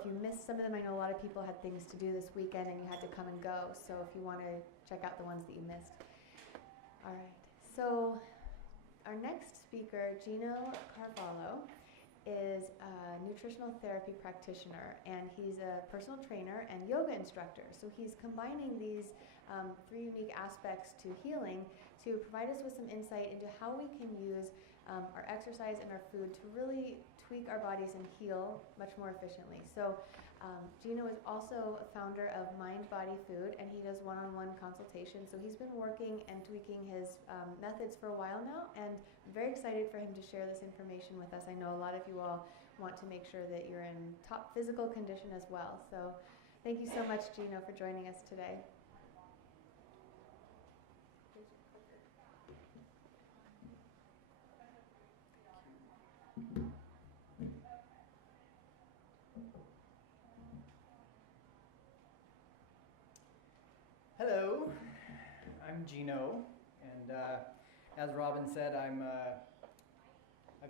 if you missed some of them, I know a lot of people had things to do this weekend and you had to come and go. So if you want to check out the ones that you missed. All right. So our next speaker, Geno Carvalho, is a nutritional therapy practitioner, and he's a personal trainer and yoga instructor. So he's combining these three unique aspects to healing to provide us with some insight into how we can use our exercise and our food to really tweak our bodies and heal much more efficiently. So Geno is also a founder of Mind Body Food, and he does one-on-one consultation. So he's been working and tweaking his methods for a while now, and I'm very excited for him to share this information with us. I know a lot of you all want to make sure that you're in top physical condition as well. So thank you so much, Geno, for joining us today. Hello, I'm Geno, and as Robin said, I've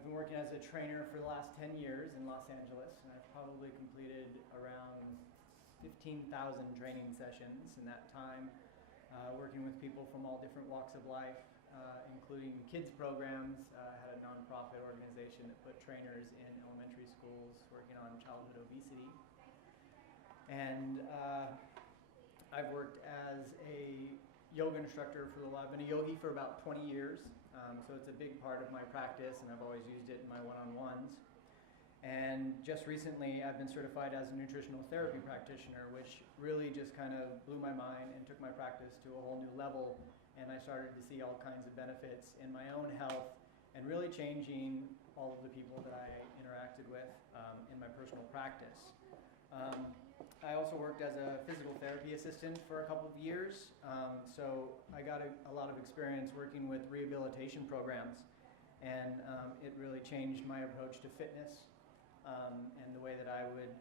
been working as a trainer for the last 10 years in Los Angeles, and I've probably completed around 15,000 training sessions in that time, working with people from all different walks of life, including kids programs. I had a nonprofit organization that put trainers in elementary schools working on childhood obesity. And I've worked as a yoga instructor for a while. I've been a yogi for about 20 years, so it's a big part of my practice, and I've always used it in my one-on-ones. And just recently, I've been certified as a nutritional therapy practitioner, which really just kind of blew my mind and took my practice to a whole new level. And I started to see all kinds of benefits in my own health and really changing all of the people that I interacted with in my personal practice. I also worked as a physical therapy assistant for a couple of years, so I got a lot of experience working with rehabilitation programs, and it really changed my approach to fitness and the way that I would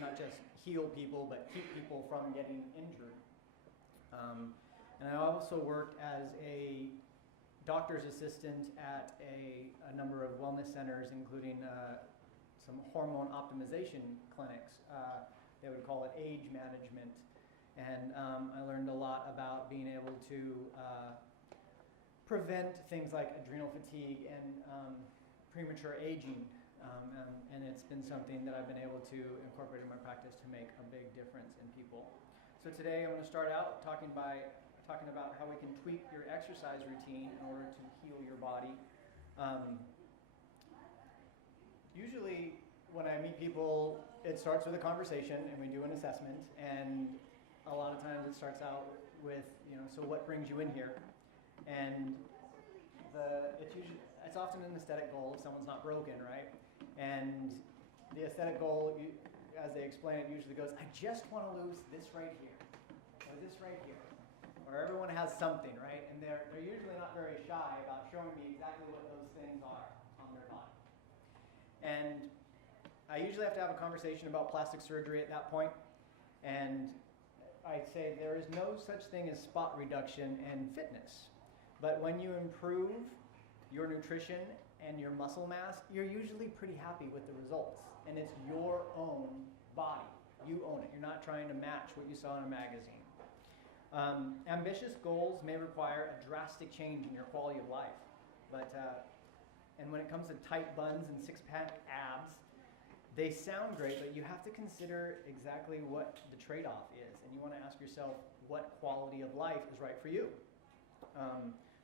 not just heal people, but keep people from getting injured. And I also worked as a doctor's assistant at a number of wellness centers, including some hormone optimization clinics. They would call it age management. And I learned a lot about being able to prevent things like adrenal fatigue and premature aging. And it's been something that I've been able to incorporate in my practice to make a big difference in people. So today I'm going to start out talking about how we can tweak your exercise routine in order to heal your body. Usually when I meet people, it starts with a conversation and we do an assessment, and a lot of times it starts out with, so what brings you in here? And it's often an aesthetic goal if someone's not broken, right? And the aesthetic goal, as they explain it, usually goes, I just want to lose this right here, or this right here. Or everyone has something, right? And they're usually not very shy about showing me exactly what those things are on their body. And I usually have to have a conversation about plastic surgery at that point. And I say there is no such thing as spot reduction in fitness. But when you improve your nutrition and your muscle mass, you're usually pretty happy with the results. And it's your own body. You own it. You're not trying to match what you saw in a magazine. Ambitious goals may require a drastic change in your quality of life. And when it comes to tight buns and six-pack abs, they sound great, but you have to consider exactly what the trade-off is. And you want to ask yourself what quality of life is right for you.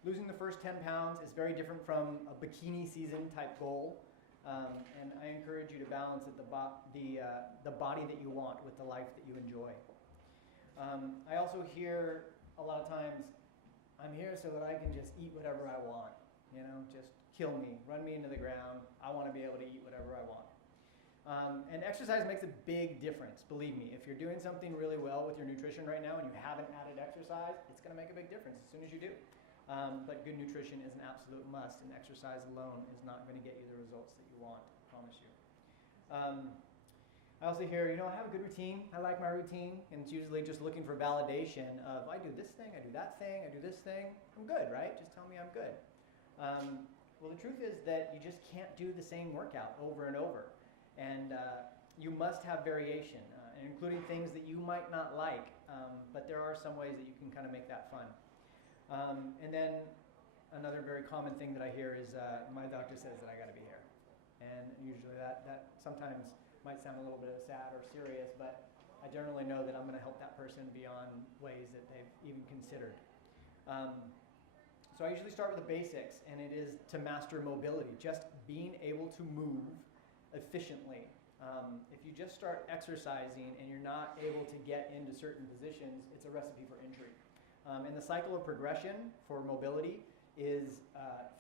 Losing the first 10 pounds is very different from a bikini season type goal. And I encourage you to balance the body that you want with the life that you enjoy. I also hear a lot of times, I'm here so that I can just eat whatever I want. Just kill me, run me into the ground. I want to be able to eat whatever I want. And exercise makes a big difference, believe me. If you're doing something really well with your nutrition right now and you haven't added exercise, it's going to make a big difference as soon as you do. But good nutrition is an absolute must, and exercise alone is not going to get you the results that you want, I promise you. I also hear, I have a good routine. I like my routine. And it's usually just looking for validation of, I do this thing, I do that thing, I do this thing. I'm good, right? Just tell me I'm good. Well, the truth is that you just can't do the same workout over and over. And you must have variation, including things that you might not like, but there are some ways that you can kind of make that fun. And then another very common thing that I hear is, my doctor says that I got to be here. And usually that sometimes might sound a little bit sad or serious, but I generally know that I'm going to help that person beyond ways that they've even considered. So I usually start with the basics, and it is to master mobility, just being able to move efficiently. If you just start exercising and you're not able to get into certain positions, it's a recipe for injury. And the cycle of progression for mobility is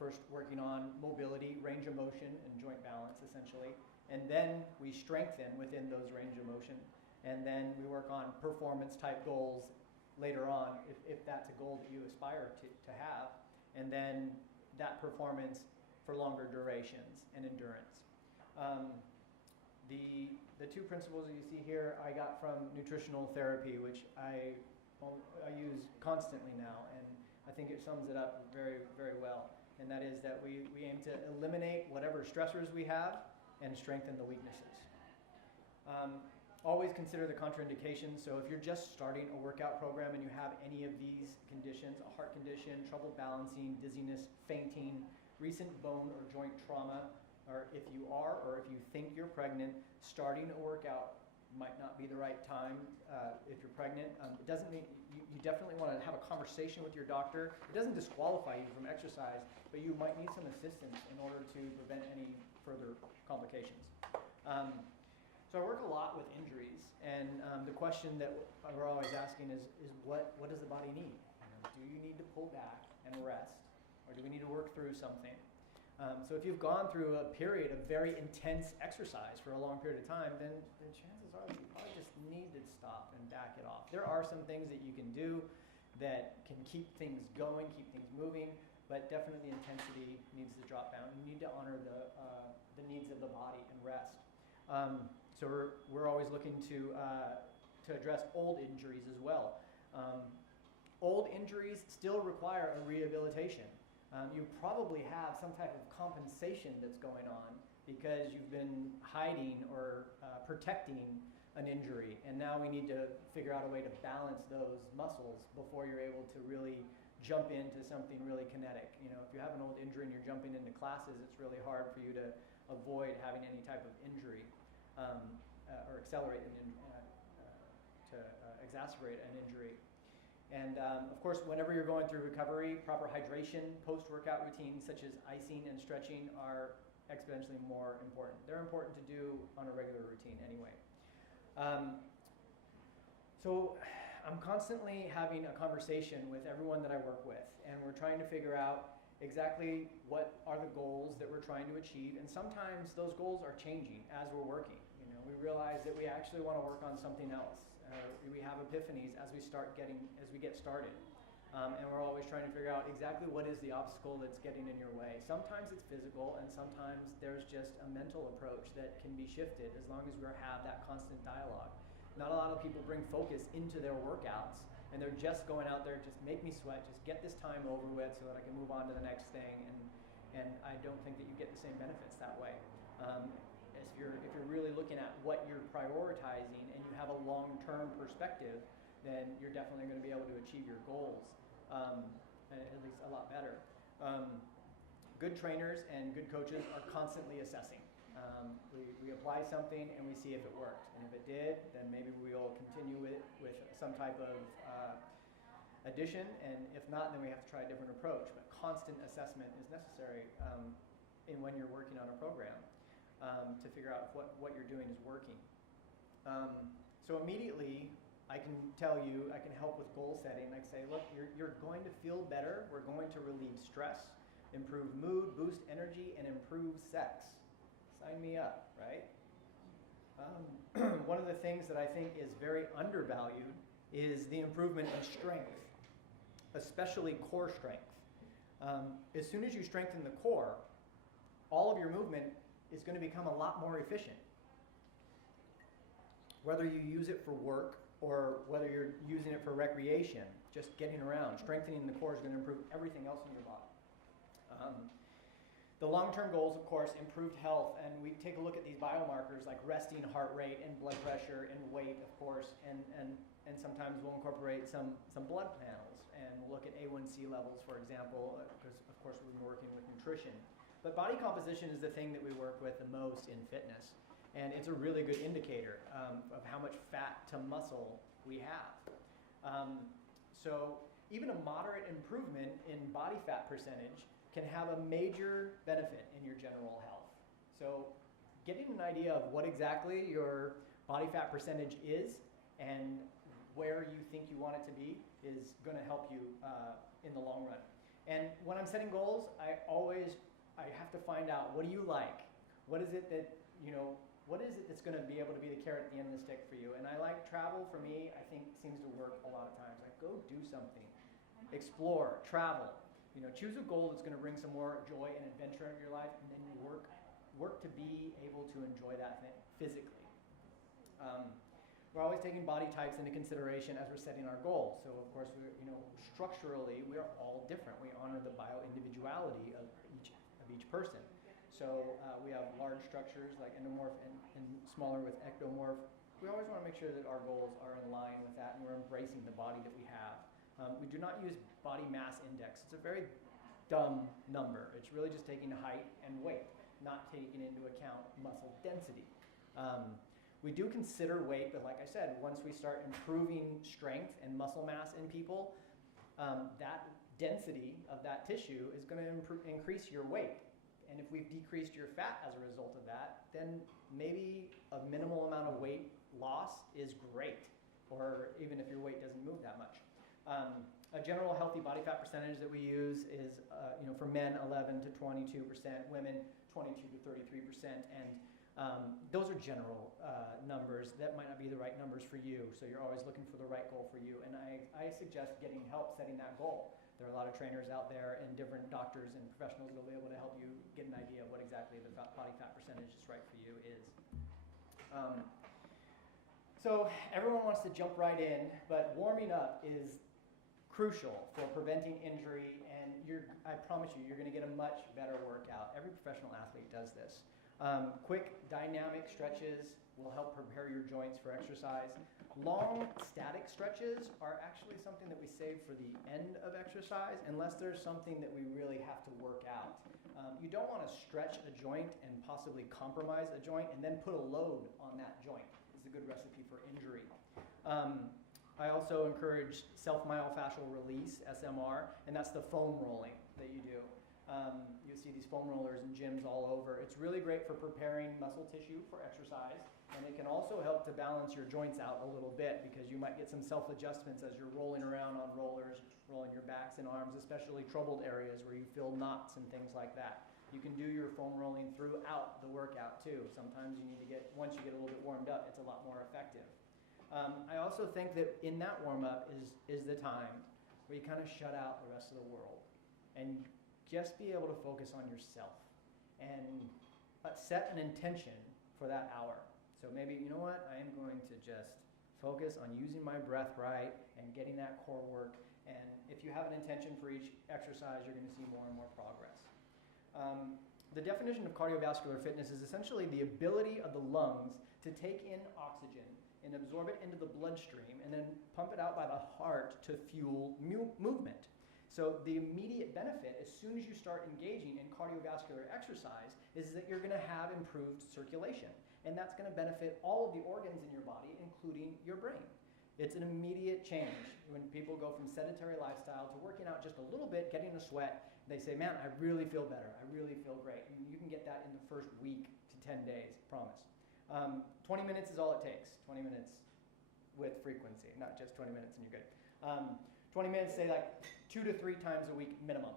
first working on mobility, range of motion, and joint balance, essentially. And then we strengthen within those range of motion. And then we work on performance-type goals later on, if that's a goal that you aspire to have. And then that performance for longer durations and endurance. The two principles that you see here I got from Nutritional Therapy, which I use constantly now, and I think it sums it up very, very well. And that is that we aim to eliminate whatever stressors we have and strengthen the weaknesses. Always consider the contraindications. So if you're just starting a workout program and you have any of these conditions, a heart condition, trouble balancing, dizziness, fainting, recent bone or joint trauma, or if you are, or if you think you're pregnant, starting a workout might not be the right time if you're pregnant. It doesn't mean, you definitely want to have a conversation with your doctor. It doesn't disqualify you from exercise, but you might need some assistance in order to prevent any further complications. So I work a lot with injuries, and the question that we're always asking is what does the body need? Do you need to pull back and rest, or do we need to work through something? So if you've gone through a period of very intense exercise for a long period of time, then chances are that you probably just need to stop and back it off. There are some things that you can do that can keep things going, keep things moving, but definitely intensity needs to drop down. You need to honor the needs of the body and rest. So we're always looking to address old injuries as well. Old injuries still require a rehabilitation. You probably have some type of compensation that's going on because you've been hiding or protecting an injury, and now we need to figure out a way to balance those muscles before you're able to really jump into something really kinetic. You know, if you have an old injury and you're jumping into classes, it's really hard for you to avoid having any type of injury. Or accelerate to exacerbate an injury. And of course, whenever you're going through recovery, proper hydration, post-workout routines such as icing and stretching are exponentially more important. They're important to do on a regular routine anyway. So I'm constantly having a conversation with everyone that I work with, and we're trying to figure out exactly what are the goals that we're trying to achieve, and sometimes those goals are changing as we're working. We realize that we actually want to work on something else. We have epiphanies as we get started. And we're always trying to figure out exactly what is the obstacle that's getting in your way. Sometimes it's physical, and sometimes there's just a mental approach that can be shifted as long as we have that constant dialogue. Not a lot of people bring focus into their workouts, and they're just going out there, just make me sweat, just get this time over with so that I can move on to the next thing. And I don't think that you get the same benefits that way. If you're really looking at what you're prioritizing and you have a long-term perspective, then you're definitely going to be able to achieve your goals, at least a lot better. Good trainers and good coaches are constantly assessing. We apply something and we see if it worked. And if it did, then maybe we'll continue with some type of addition. And if not, then we have to try a different approach. But constant assessment is necessary when you're working on a program. To figure out what you're doing is working. So immediately, I can tell you, I can help with goal setting. I say, look, you're going to feel better. We're going to relieve stress, improve mood, boost energy, and improve sex. Sign me up, right? One of the things that I think is very undervalued is the improvement in strength, especially core strength. As soon as you strengthen the core, all of your movement is going to become a lot more efficient. Whether you use it for work or whether you're using it for recreation, just getting around, strengthening the core is going to improve everything else in your body. The long-term goals, of course, improved health, and we take a look at these biomarkers like resting heart rate and blood pressure and weight, of course, and sometimes we'll incorporate some blood panels and look at A1C levels, for example, because of course we've been working with nutrition. But body composition is the thing that we work with the most in fitness, and it's a really good indicator of how much fat to muscle we have. So even a moderate improvement in body fat percentage can have a major benefit in your general health. So getting an idea of what exactly your body fat percentage is and where you think you want it to be is going to help you in the long run. And when I'm setting goals, I have to find out, what do you like? What is it that, what is it that's going to be able to be the carrot at the end of the stick for you? And I like travel. For me, I think seems to work a lot of times. Like, go do something, explore, travel. Choose a goal that's going to bring some more joy and adventure into your life, and then you work to be able to enjoy that thing physically. We're always taking body types into consideration as we're setting our goals. So of course, structurally, we are all different. We honor the bio-individuality of each person. So we have large structures like endomorph and smaller with ectomorph. We always want to make sure that our goals are in line with that and we're embracing the body that we have. We do not use body mass index. It's a very dumb number. It's really just taking height and weight, not taking into account muscle density. We do consider weight, but like I said, once we start improving strength and muscle mass in people, that density of that tissue is going to increase your weight. And if we've decreased your fat as a result of that, then maybe a minimal amount of weight loss is great, or even if your weight doesn't move that much. A general healthy body fat percentage that we use is, for men, 11 to 22%, women, 22 to 33%, and those are general numbers. That might not be the right numbers for you, so you're always looking for the right goal for you, and I suggest getting help setting that goal. There are a lot of trainers out there and different doctors and professionals that will be able to help you get an idea of what exactly the body fat percentage that's right for you is. So everyone wants to jump right in, but warming up is crucial for preventing injury, and I promise you, you're going to get a much better workout. Every professional athlete does this. Quick dynamic stretches will help prepare your joints for exercise. Long static stretches are actually something that we save for the end of exercise unless there's something that we really have to work out. You don't want to stretch a joint and possibly compromise a joint and then put a load on that joint. It's a good recipe for injury. I also encourage self-myofascial release, SMR, and that's the foam rolling that you do. You see these foam rollers in gyms all over. It's really great for preparing muscle tissue for exercise, and it can also help to balance your joints out a little bit because you might get some self-adjustments as you're rolling around on rollers, rolling your backs and arms, especially troubled areas where you feel knots and things like that. You can do your foam rolling throughout the workout too. Sometimes you need to once you get a little bit warmed up, it's a lot more effective. I also think that in that warm-up is the time where you kind of shut out the rest of the world and just be able to focus on yourself and set an intention for that hour. So maybe, you know what, I am going to just focus on using my breath right and getting that core work. And if you have an intention for each exercise, you're going to see more and more progress. The definition of cardiovascular fitness is essentially the ability of the lungs to take in oxygen and absorb it into the bloodstream and then pump it out by the heart to fuel movement. So the immediate benefit as soon as you start engaging in cardiovascular exercise is that you're going to have improved circulation. And that's going to benefit all of the organs in your body, including your brain. It's an immediate change. When people go from sedentary lifestyle to working out just a little bit, getting a sweat, they say, man, I really feel better. I really feel great. And you can get that in the first week to 10 days, promise. 20 minutes is all it takes. 20 minutes with frequency, not just 20 minutes and you're good. 20 minutes, say like 2 to 3 times a week minimum.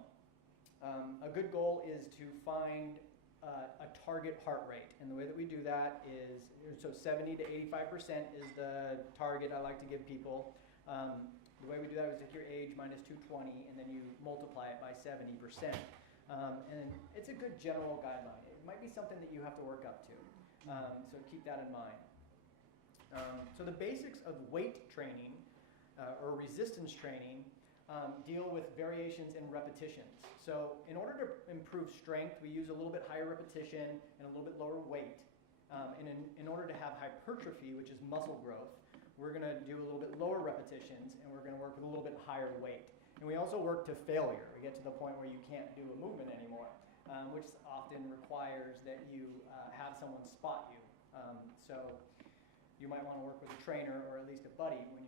A good goal is to find a target heart rate. And the way that we do that is, so 70 to 85% is the target I like to give people. The way we do that is take your age minus 220 and then you multiply it by 70%. And it's a good general guideline. It might be something that you have to work up to. So keep that in mind. So the basics of weight training or resistance training deal with variations in repetitions. So in order to improve strength, we use a little bit higher repetition and a little bit lower weight. And in order to have hypertrophy, which is muscle growth, we're going to do a little bit lower repetitions, and we're going to work with a little bit higher weight. And we also work to failure. We get to the point where you can't do a movement anymore, which often requires that you have someone spot you. So you might want to work with a trainer or at least a buddy when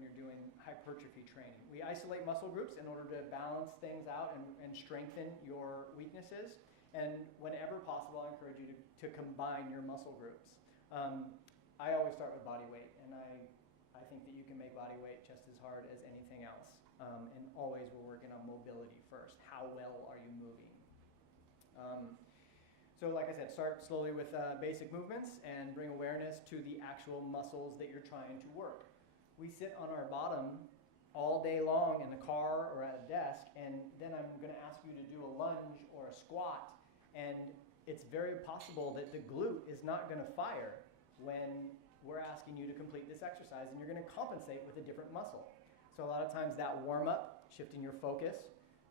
you're doing hypertrophy training. We isolate muscle groups in order to balance things out and strengthen your weaknesses. And whenever possible, I encourage you to combine your muscle groups. I always start with body weight, and I think that you can make body weight just as hard as anything else. And always we're working on mobility first. How well are you moving? So like I said, start slowly with basic movements and bring awareness to the actual muscles that you're trying to work. We sit on our bottom all day long in the car or at a desk, and then I'm going to ask you to do a lunge or a squat, and it's very possible that the glute is not going to fire when we're asking you to complete this exercise, and you're going to compensate with a different muscle. So a lot of times that warm-up, shifting your focus,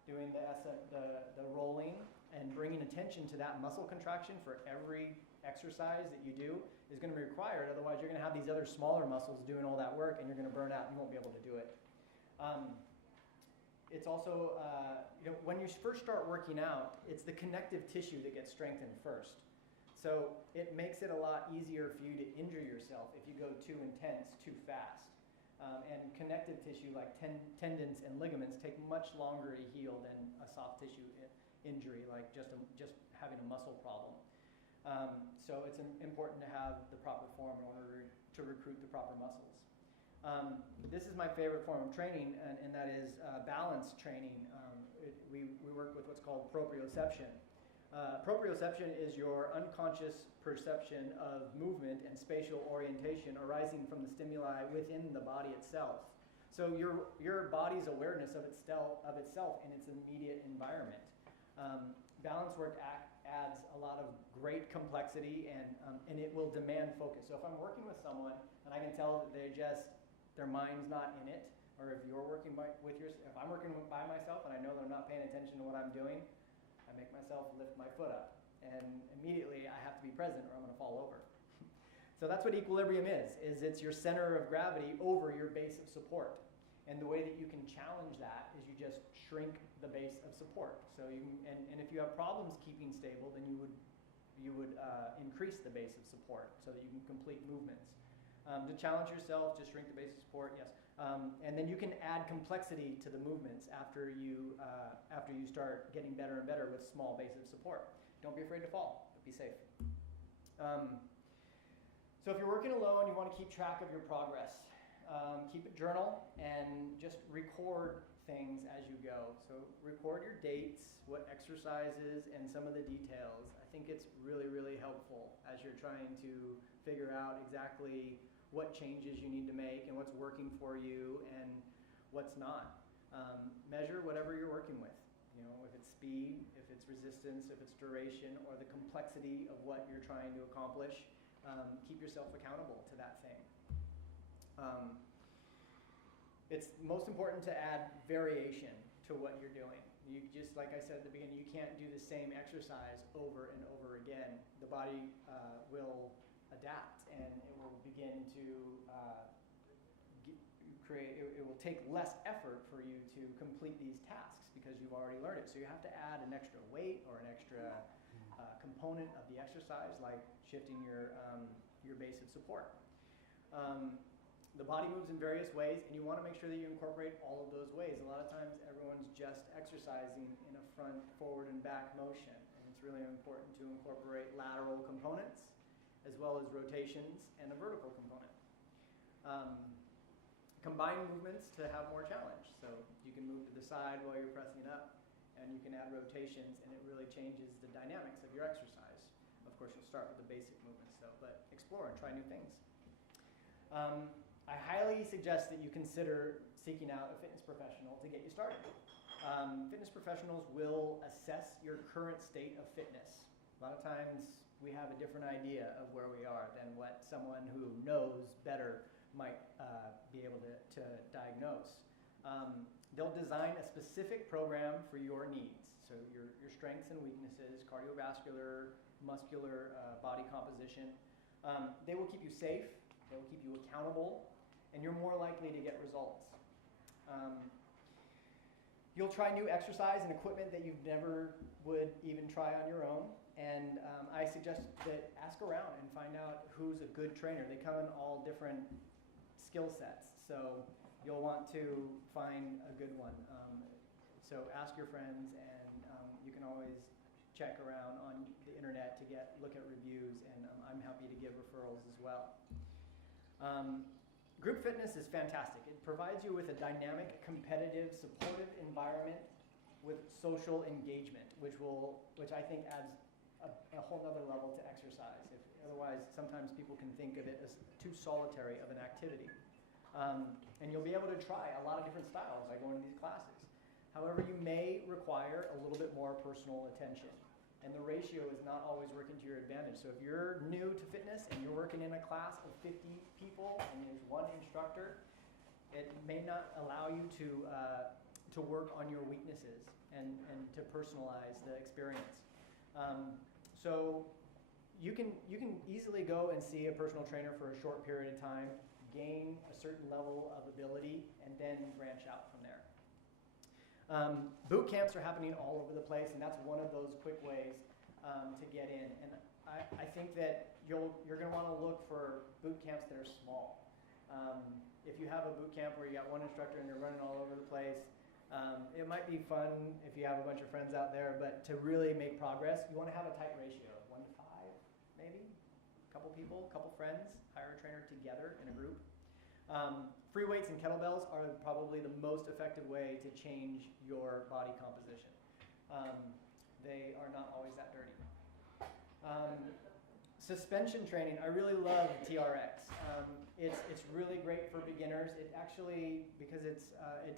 doing the rolling, and bringing attention to that muscle contraction for every exercise that you do is going to be required. Otherwise, you're going to have these other smaller muscles doing all that work, and you're going to burn out and you won't be able to do it. It's also, when you first start working out, it's the connective tissue that gets strengthened first. So it makes it a lot easier for you to injure yourself if you go too intense, too fast. And connective tissue like tendons and ligaments take much longer to heal than a soft tissue injury like just having a muscle problem. So it's important to have the proper form in order to recruit the proper muscles. This is my favorite form of training, and that is balance training. We work with what's called proprioception. Proprioception is your unconscious perception of movement and spatial orientation arising from the stimuli within the body itself. So your body's awareness of itself in its immediate environment. Balance work adds a lot of great complexity, and it will demand focus. So if I'm working with someone and I can tell that their mind's not in it, or if you're working if I'm working by myself and I know they're not paying attention to what I'm doing, I make myself lift my foot up, and immediately I have to be present or I'm going to fall over. So that's what equilibrium is it's your center of gravity over your base of support. And the way that you can challenge that is you just shrink the base of support. So and if you have problems keeping stable, then you would increase the base of support so that you can complete movements. To challenge yourself, just shrink the base of support, yes. And then you can add complexity to the movements after you start getting better and better with small base of support. Don't be afraid to fall, but be safe. So if you're working alone, you want to keep track of your progress. Keep a journal and just record things as you go. So record your dates, what exercises, and some of the details. I think it's really, really helpful as you're trying to figure out exactly what changes you need to make and what's working for you and what's not. Measure whatever you're working with. If it's speed, if it's resistance, if it's duration, or the complexity of what you're trying to accomplish. Keep yourself accountable to that thing. It's most important to add variation to what you're doing. You just, like I said at the beginning, you can't do the same exercise over and over again. The body will adapt, and it will begin to it will take less effort for you to complete these tasks because you've already learned it. So you have to add an extra weight or an extra component of the exercise, like shifting your base of support. The body moves in various ways, and you want to make sure that you incorporate all of those ways. A lot of times everyone's just exercising in a front, forward, and back motion, and it's really important to incorporate lateral components as well as rotations and a vertical component. Combine movements to have more challenge. So you can move to the side while you're pressing it up, and you can add rotations, and it really changes the dynamics of your exercise. Of course, you'll start with the basic movements, though, but explore and try new things. I highly suggest that you consider seeking out a fitness professional to get you started. Fitness professionals will assess your current state of fitness. A lot of times we have a different idea of where we are than what someone who knows better might be able to diagnose. They'll design a specific program for your needs. So your strengths and weaknesses, cardiovascular, muscular, body composition. They will keep you safe, they will keep you accountable, and you're more likely to get results. You'll try new exercise and equipment that you never would even try on your own. And I suggest that ask around and find out who's a good trainer. They come in all different skill sets, so you'll want to find a good one. So ask your friends, and you can always check around on the internet to look at reviews, and I'm happy to give referrals as well. Group fitness is fantastic. It provides you with a dynamic, competitive, supportive environment with social engagement, which I think adds a whole other level to exercise. Otherwise, sometimes people can think of it as too solitary of an activity. And you'll be able to try a lot of different styles by going to these classes. However, you may require a little bit more personal attention. And the ratio is not always working to your advantage. So if you're new to fitness and you're working in a class of 50 people and there's one instructor, it may not allow you to work on your weaknesses and to personalize the experience. So you can easily go and see a personal trainer for a short period of time, gain a certain level of ability, and then branch out from there. Boot camps are happening all over the place, and that's one of those quick ways to get in. And I think that you're going to want to look for boot camps that are small. If you have a boot camp where you got one instructor and you're running all over the place, it might be fun if you have a bunch of friends out there, but to really make progress, you want to have a tight ratio, 1 to 5 maybe, a couple people, a couple friends, hire a trainer together in a group. Free weights and kettlebells are probably the most effective way to change your body composition. They are not always that dirty. Suspension training, I really love TRX. It's really great for beginners. It actually, because it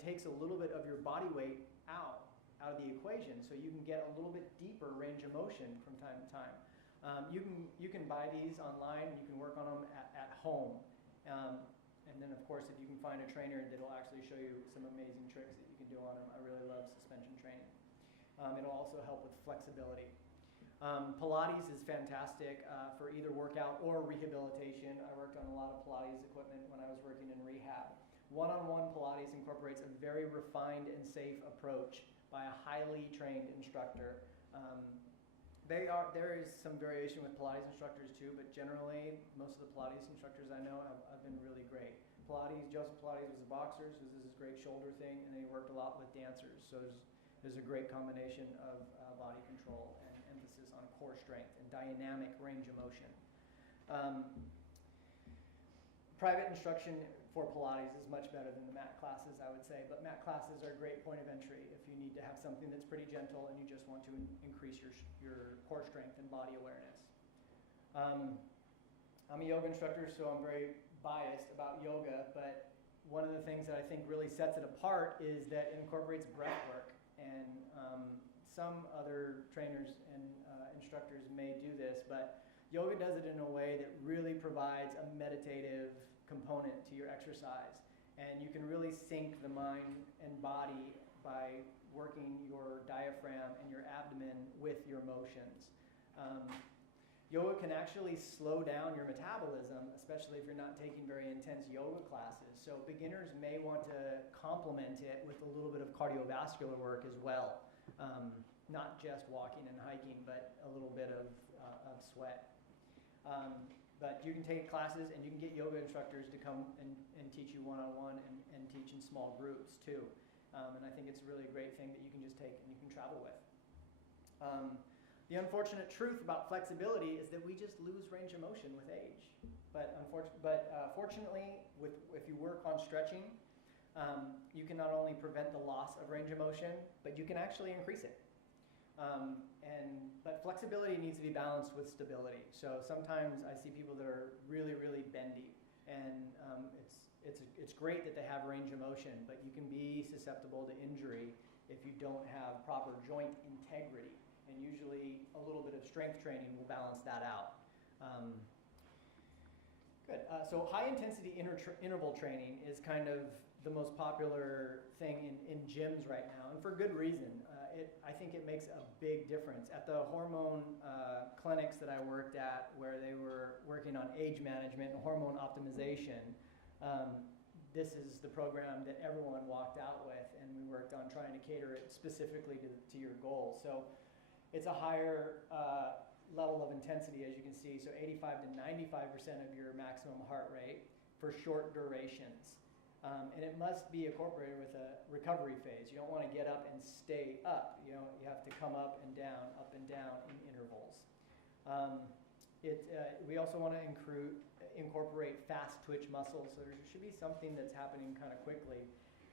takes a little bit of your body weight out of the equation, so you can get a little bit deeper range of motion from time to time. You can buy these online, and you can work on them at home. And then, of course, if you can find a trainer that'll actually show you some amazing tricks that you can do on them. I really love suspension training. It'll also help with flexibility. Pilates is fantastic for either workout or rehabilitation. I worked on a lot of Pilates equipment when I was working in rehab. One-on-one Pilates incorporates a very refined and safe approach by a highly trained instructor. There is some variation with Pilates instructors too, but generally most of the Pilates instructors I know have been really great. Joseph Pilates was a boxer, so this is his great shoulder thing, and then he worked a lot with dancers. So there's a great combination of body control and emphasis on core strength and dynamic range of motion. Private instruction for Pilates is much better than the mat classes, I would say, but mat classes are a great point of entry if you need to have something that's pretty gentle and you just want to increase your core strength and body awareness. I'm a yoga instructor, so I'm very biased about yoga, but one of the things that I think really sets it apart is that it incorporates breath work, and some other trainers and instructors may do this, but yoga does it in a way that really provides a meditative component to your exercise, and you can really sync the mind and body by working your diaphragm and your abdomen with your motions. Yoga can actually slow down your metabolism, especially if you're not taking very intense yoga classes. So beginners may want to complement it with a little bit of cardiovascular work as well. Not just walking and hiking, but a little bit of sweat. But you can take classes and you can get yoga instructors to come and teach you one-on-one and teach in small groups too. And I think it's really a great thing that you can just take and you can travel with. The unfortunate truth about flexibility is that we just lose range of motion with age. But fortunately, if you work on stretching, you can not only prevent the loss of range of motion, but you can actually increase it. But flexibility needs to be balanced with stability. So sometimes I see people that are really, really bendy, and it's great that they have range of motion, but you can be susceptible to injury if you don't have proper joint integrity. And usually a little bit of strength training will balance that out. Good. So high intensity interval training is kind of the most popular thing in gyms right now, and for good reason. I think it makes a big difference. At the hormone clinics that I worked at, where they were working on age management and hormone optimization, this is the program that everyone walked out with, and we worked on trying to cater it specifically to your goals. So it's a higher level of intensity, as you can see, so 85 to 95% of your maximum heart rate for short durations. And it must be incorporated with a recovery phase. You don't want to get up and stay up. You have to come up and down in intervals. We also want to incorporate fast twitch muscles, so there should be something that's happening kind of quickly.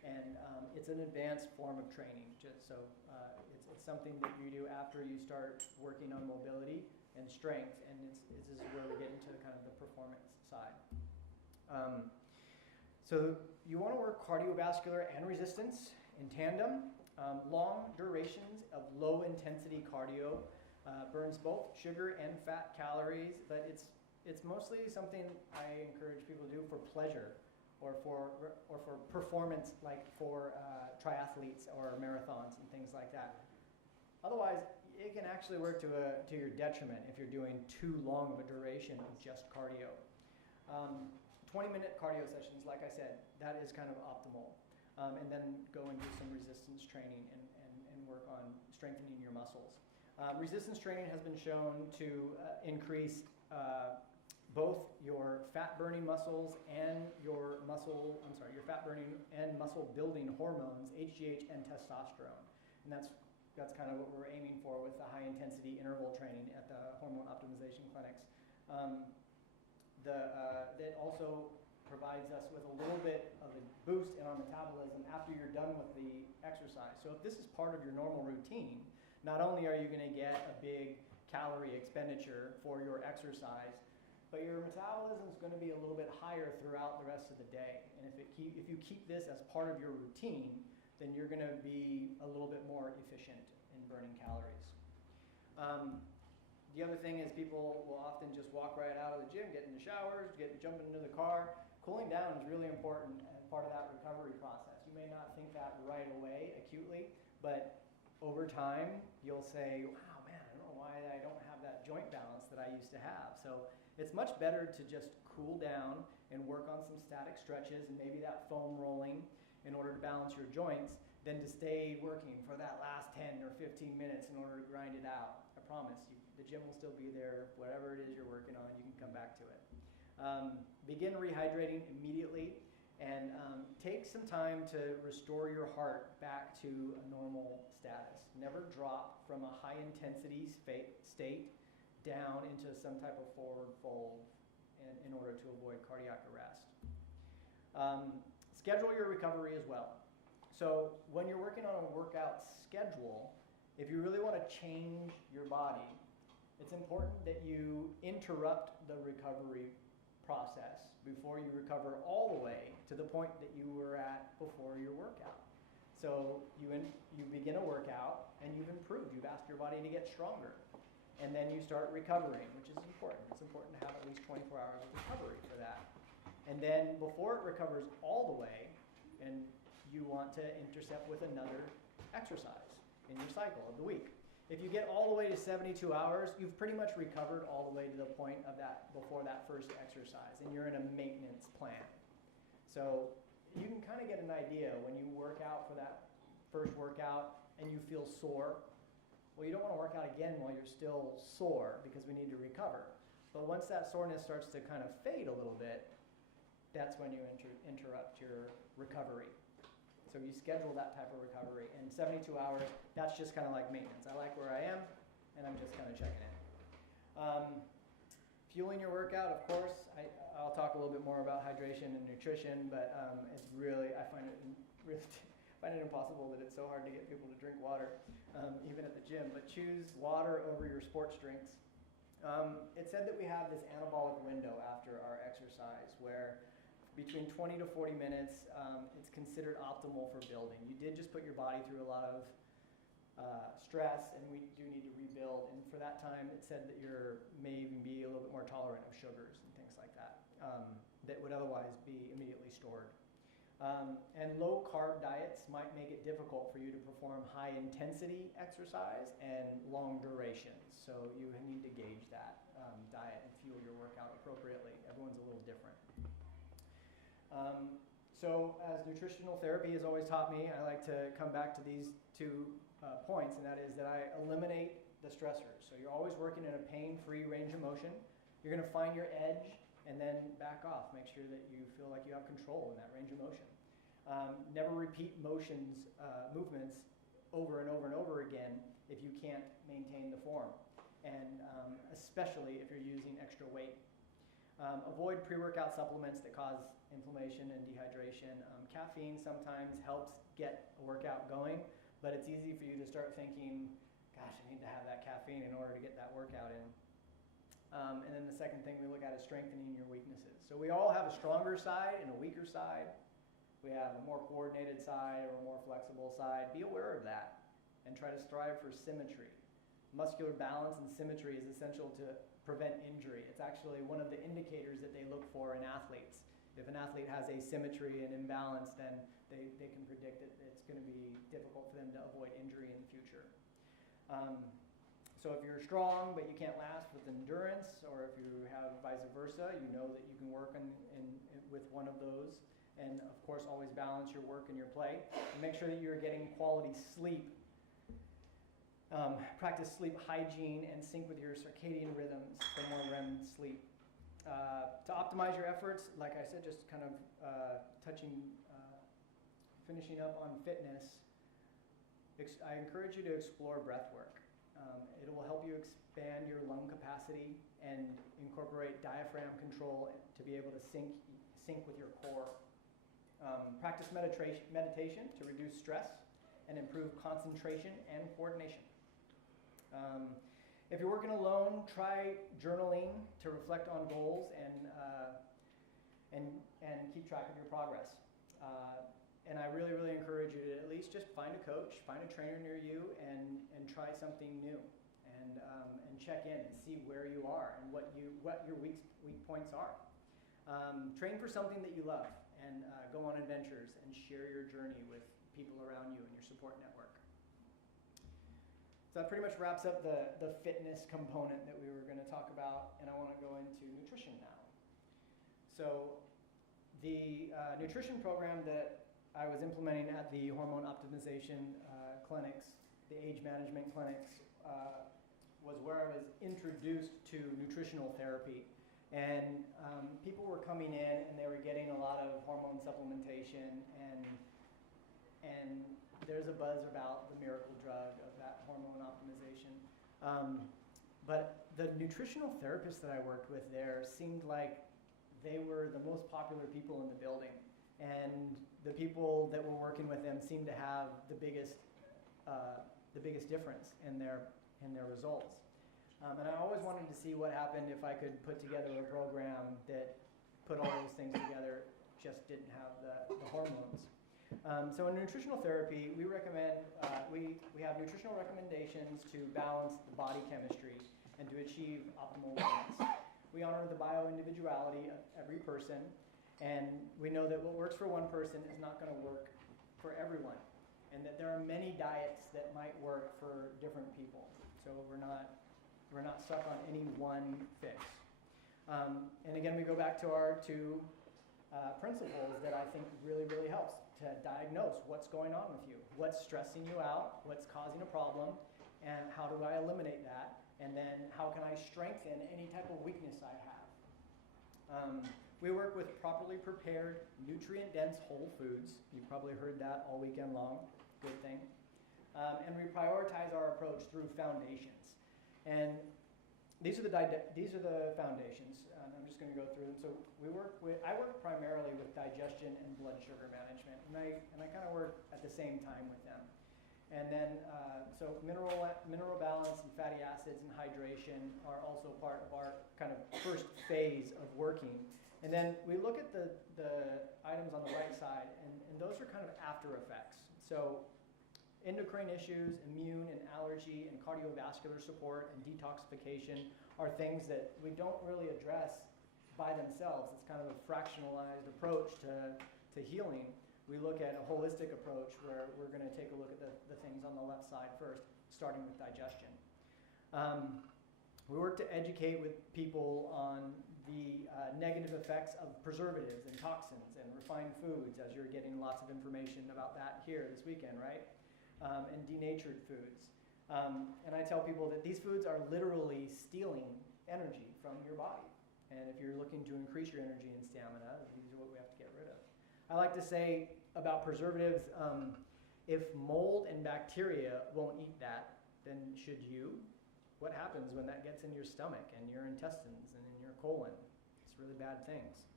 And it's an advanced form of training, just so it's something that you do after you start working on mobility and strength, and this is where we get into kind of the performance side. So you want to work cardiovascular and resistance in tandem. Long durations of low intensity cardio burns both sugar and fat calories, but it's mostly something I encourage people to do for pleasure or for performance, like for triathletes or marathons and things like that. Otherwise, it can actually work to your detriment if you're doing too long of a duration of just cardio. 20-minute cardio sessions, like I said, that is kind of optimal. And then go and do some resistance training and work on strengthening your muscles. Resistance training has been shown to increase both your fat-burning muscles and your fat-burning and muscle-building hormones, HGH and testosterone. And that's kind of what we're aiming for with the high-intensity interval training at the hormone optimization clinics. That also provides us with a little bit of a boost in our metabolism after you're done with the exercise. So if this is part of your normal routine, not only are you going to get a big calorie expenditure for your exercise, but your metabolism is going to be a little bit higher throughout the rest of the day. And if you keep this as part of your routine, then you're going to be a little bit more efficient in burning calories. The other thing is people will often just walk right out of the gym, get in the showers, jump into the car. Cooling down is really important and part of that recovery process. You may not think that right away acutely, but over time you'll say, wow, man, I don't know why I don't have that joint balance that I used to have. So it's much better to just cool down and work on some static stretches and maybe that foam rolling in order to balance your joints than to stay working for that last 10 or 15 minutes in order to grind it out. I promise you. The gym will still be there. Whatever it is you're working on, you can come back to it. Begin rehydrating immediately and take some time to restore your heart back to a normal status. Never drop from a high intensity state down into some type of forward fold in order to avoid cardiac arrest. Schedule your recovery as well. So when you're working on a workout schedule, if you really want to change your body, it's important that you interrupt the recovery process before you recover all the way to the point that you were at before your workout. So you begin a workout and you've improved. You've asked your body to get stronger. And then you start recovering, which is important. It's important to have at least 24 hours of recovery for that. And then before it recovers all the way, and you want to intercept with another exercise in your cycle of the week. If you get all the way to 72 hours, you've pretty much recovered all the way to the point of that before that first exercise, and you're in a maintenance plan. So you can kind of get an idea when you work out for that first workout and you feel sore. Well, you don't want to work out again while you're still sore because we need to recover. But once that soreness starts to kind of fade a little bit, that's when you interrupt your recovery. So you schedule that type of recovery. In 72 hours, that's just kind of like maintenance. I like where I am, and I'm just kind of checking in. Fueling your workout, of course. I'll talk a little bit more about hydration and nutrition, but it's really, I find it impossible that it's so hard to get people to drink water, even at the gym. But choose water over your sports drinks. It's said that we have this anabolic window after our exercise where between 20 to 40 minutes, it's considered optimal for building. You did just put your body through a lot of stress, and we do need to rebuild. And for that time, it said that you may even be a little bit more tolerant of sugars and things like that that would otherwise be immediately stored. And low carb diets might make it difficult for you to perform high intensity exercise and long durations. So you need to gauge that diet and fuel your workout appropriately. Everyone's a little different. So as nutritional therapy has always taught me, I like to come back to these two points, and that is that I eliminate the stressors. So you're always working in a pain-free range of motion. You're going to find your edge and then back off. Make sure that you feel like you have control in that range of motion. Never repeat movements over and over and over again if you can't maintain the form, and especially if you're using extra weight. Avoid pre-workout supplements that cause inflammation and dehydration. Caffeine sometimes helps get a workout going, but it's easy for you to start thinking, gosh, I need to have that caffeine in order to get that workout in. And then the second thing we look at is strengthening your weaknesses. So we all have a stronger side and a weaker side. We have a more coordinated side or a more flexible side. Be aware of that and try to strive for symmetry. Muscular balance and symmetry is essential to prevent injury. It's actually one of the indicators that they look for in athletes. If an athlete has asymmetry and imbalance, then they can predict that it's going to be difficult for them to avoid injury in the future. So if you're strong but you can't last with endurance, or if you have vice versa, you know that you can work with one of those. And of course, always balance your work and your play. And make sure that you're getting quality sleep. Practice sleep hygiene and sync with your circadian rhythms for more REM sleep. To optimize your efforts, like I said, just kind of finishing up on fitness, I encourage you to explore breath work. It will help you expand your lung capacity and incorporate diaphragm control to be able to sync with your core. Practice meditation to reduce stress and improve concentration and coordination. If you're working alone, try journaling to reflect on goals and keep track of your progress. And I really, really encourage you to at least just find a coach, find a trainer near you, and try something new, and check in and see where you are and what your weak points are. Train for something that you love, and go on adventures and share your journey with people around you and your support network. So that pretty much wraps up the fitness component that we were going to talk about, and I want to go into nutrition now. So the nutrition program that I was implementing at the hormone optimization clinics, the age management clinics, was where I was introduced to nutritional therapy. And people were coming in and they were getting a lot of hormone supplementation, and there's a buzz about the miracle drug of that hormone optimization. But the nutritional therapists that I worked with there seemed like they were the most popular people in the building. And the people that were working with them seemed to have the biggest difference in their results. And I always wanted to see what happened if I could put together a program that put all those things together, just didn't have the hormones. So in nutritional therapy, we recommend, we have nutritional recommendations to balance the body chemistry and to achieve optimal wellness. We honor the bio-individuality of every person, and we know that what works for one person is not going to work for everyone, and that there are many diets that might work for different people. So we're not stuck on any one fix. And again, we go back to our two principles that I think really, really helps to diagnose what's going on with you, what's stressing you out, what's causing a problem, and how do I eliminate that, and then how can I strengthen any type of weakness I have. We work with properly prepared, nutrient-dense whole foods. You've probably heard that all weekend long. Good thing. And we prioritize our approach through foundations. And these are the foundations. I'm just going to go through them. So I work primarily with digestion and blood sugar management, and I kind of work at the same time with them. And then so mineral balance and fatty acids and hydration are also part of our kind of first phase of working. And then we look at the items on the right side, and those are kind of after effects. So endocrine issues, immune and allergy and cardiovascular support and detoxification are things that we don't really address by themselves. It's kind of a fractionalized approach to to healing, we look at a holistic approach where we're going to take a look at the things on the left side first, starting with digestion. We work to educate with people on the negative effects of preservatives and toxins and refined foods, as you're getting lots of information about that here this weekend, right? And denatured foods. And I tell people that these foods are literally stealing energy from your body. And if you're looking to increase your energy and stamina, these are what we have to get rid of. I like to say about preservatives, if mold and bacteria won't eat that, then should you? What happens when that gets in your stomach and your intestines and in your colon? It's really bad things.